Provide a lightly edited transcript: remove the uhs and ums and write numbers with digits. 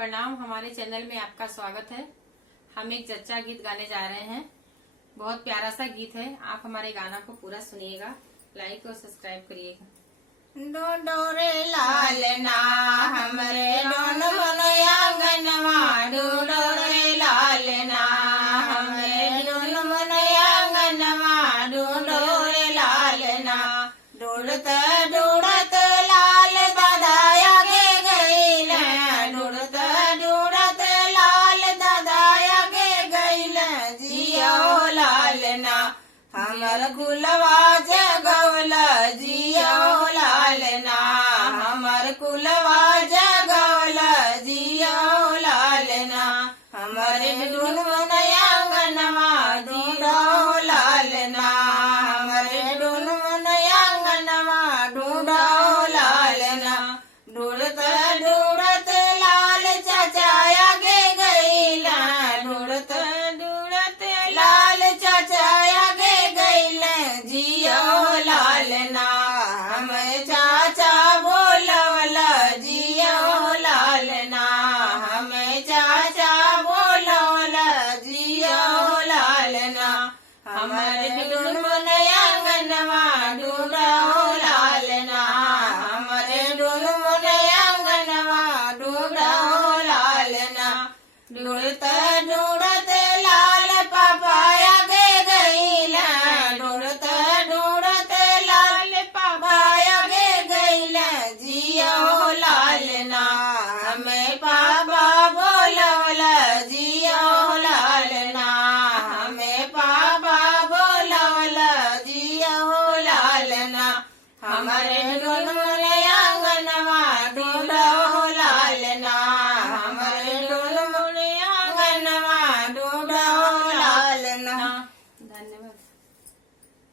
प्रणाम। हमारे चैनल में आपका स्वागत है। हम एक चच्चा गीत गाने जा रहे हैं। बहुत प्यारा सा गीत है। आप हमारे गाना को पूरा सुनिएगा, लाइक और सब्सक्राइब करिएगा। डोडोरे लाल ना हमरे डोन मनया गनवा, डोडोरे लाल ना हमरे डोन मनया गनवा, डोडोरे लाल ना। डोड़त डोड़त लाल दादा आगे गईल, डोड़त डोड़त लाल दादा आगे गईल, जियो लाल ना हमर कुलवा जगवल, जियो लाल ना हमर कुलवा जगवल, जियो लाल ना। हमर डुनमुन आंगनवा ढूंढो लाल ना, हमर डुनमुन आंगनवा ढूंढो लाल ना। ढूंढत ढूंढत लाल चाचा आगे गईल, ढूंढत ढूंढत लाल चाचा आगे गईल, जियो लाल ना हमें चाचा बोलवल, जियो लाल ना हमें चाचा बोलवल, जियो लाल ना। हमर डुनमुन आंगनवा ढूंढो लाल ना, हमर डुनमुन आंगनवा ढूंढो लाल ना। ढूंढत ढूंढत लाल पापा आगे गईल, ढूंढत ढूंढत लाल पापा आगे गईल, जियो लाल ना हमें पापा बोलवल, जियो लाल ना हमें पापा बोलवल, जियो लाल ना। हमरे डुनमुन आंगनवा ढूंढो लाल ना, हमरे डुनमुन आंगनवा ढूंढो लाल ना। धन्यवाद।